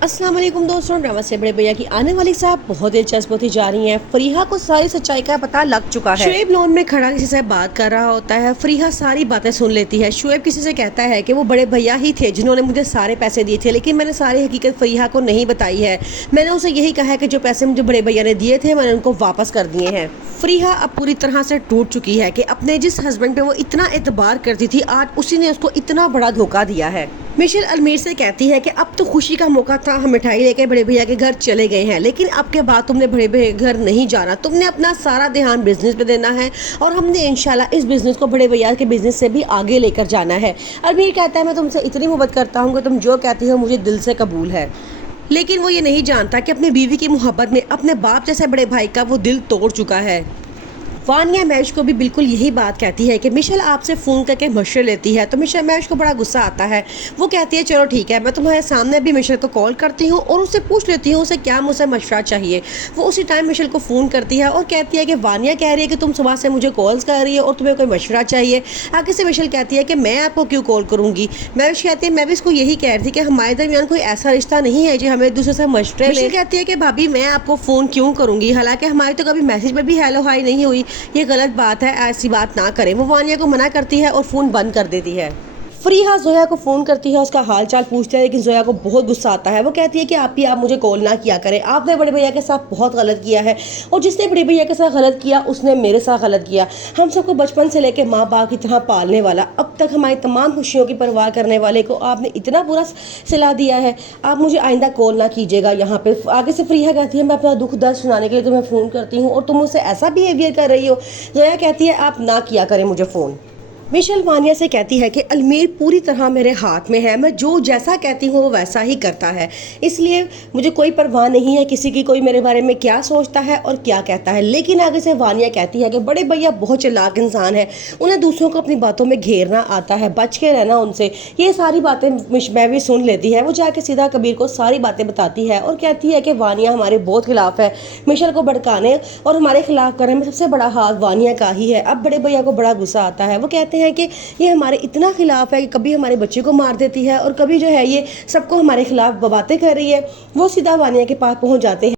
अस्सलाम वालेकुम दोस्तों, ड्रामा से बड़े भैया की आने वाली साहब बहुत दिलचस्प होती जा रही हैं। फरीहा को सारी सच्चाई का पता लग चुका है। शुएब लोन में खड़ा किसी से बात कर रहा होता है। फरीहा सारी बातें सुन लेती है। शुएब किसी से कहता है कि वो बड़े भैया ही थे जिन्होंने मुझे सारे पैसे दिए थे, लेकिन मैंने सारी हकीकत फरीहा को नहीं बताई है। मैंने उसे यही कहा है कि जो पैसे मुझे बड़े भैया ने दिए थे मैंने उनको वापस कर दिए हैं। फरीहा अब पूरी तरह से टूट चुकी है कि अपने जिस हस्बैंड पे वो इतना एतबार करती थी, आज उसी ने उसको इतना बड़ा धोखा दिया है। मिशेल अलमीर से कहती है कि अब तो खुशी का मौका था, हम मिठाई लेके बड़े भैया के घर चले गए हैं, लेकिन अब के बाद तुमने बड़े भैया के घर नहीं जाना, तुमने अपना सारा ध्यान बिजनेस पे देना है और हमने इंशाल्लाह इस बिजनेस को बड़े भैया के बिजनेस से भी आगे लेकर जाना है। अलमीर कहता है मैं तुमसे इतनी मोहब्बत करता हूँ कि तुम जो कहती हो मुझे दिल से कबूल है, लेकिन वो ये नहीं जानता कि अपनी बीवी की मोहब्बत में अपने बाप जैसे बड़े भाई का वो दिल तोड़ चुका है। वानिया मैश को भी बिल्कुल यही बात कहती है कि मिशेल आपसे फ़ोन करके मशवरे लेती है, तो मिशेल मैश को बड़ा गुस्सा आता है। वो कहती है चलो ठीक है, मैं तुम्हारे सामने भी मिशेल को कॉल करती हूँ और उससे पूछ लेती हूँ उसे क्या मुझसे मशवरा चाहिए। वो उसी टाइम मिशेल को फ़ोन करती है और कहती है कि वानिया कह रही है कि तुम सुबह से मुझे कॉल्स कर रही है और तुम्हें कोई मशवरा चाहिए। आगे से मिशेल कहती है कि मैं आपको क्यों कॉल करूँगी। मैश कहती है मैं भी इसको यही कह रही थी कि हमारे दरमियान कोई ऐसा रिश्ता नहीं है जो हमें एक दूसरे से मशवरे। मिशेल कहती है कि भाभी मैं आपको फ़ोन क्यों करूँगी, हालांकि हमारी तो कभी मैसेज में भी हेलो हाई नहीं हुई, ये गलत बात है, ऐसी बात ना करें। वो वानिया को मना करती है और फ़ोन बंद कर देती है। फरीहा जोया को फ़ोन करती है, उसका हाल चाल पूछती है, लेकिन जोया को बहुत गुस्सा आता है। वो कहती है कि आप मुझे कॉल ना किया करें, आपने बड़े भैया के साथ बहुत गलत किया है और जिसने बड़े भैया के साथ गलत किया उसने मेरे साथ गलत किया। हम सबको बचपन से लेकर माँ बाप की तरह पालने वाला, अब तक हमारी तमाम खुशियों की परवाह करने वाले को आपने इतना बुरा सिला दिया है। आप मुझे आइंदा कॉल ना कीजिएगा यहाँ पे। आगे से फरीहा कहती है मैं अपना दुख दर्द सुनाने के लिए तुम्हें फ़ोन करती हूँ और तुम मुझसे ऐसा बिहेवियर कर रही हो। जोया कहती है आप ना किया करें मुझे फ़ोन। मिशेल वानिया से कहती है कि अलमीर पूरी तरह मेरे हाथ में है, मैं जो जैसा कहती हूँ वो वैसा ही करता है, इसलिए मुझे कोई परवाह नहीं है किसी की कोई मेरे बारे में क्या सोचता है और क्या कहता है। लेकिन आगे से वानिया कहती है कि बड़े भैया बहुत चालाक इंसान है, उन्हें दूसरों को अपनी बातों में घेरना आता है, बच के रहना उनसे। ये सारी बातें मैं भी सुन लेती है। वो जाके सीधा कबीर को सारी बातें बताती है और कहती है कि वानिया हमारे बहुत खिलाफ है, मिशेल को भड़काने और हमारे खिलाफ करने में सबसे बड़ा हाथ वानिया का ही है। अब बड़े भैया को बड़ा गुस्सा आता है। वो कहते हैं कि ये हमारे इतना खिलाफ है कि कभी हमारे बच्चे को मार देती है और कभी जो है ये सबको हमारे खिलाफ बातें कर रही है। वो सीधा वानिया के पास पहुंच जाते हैं।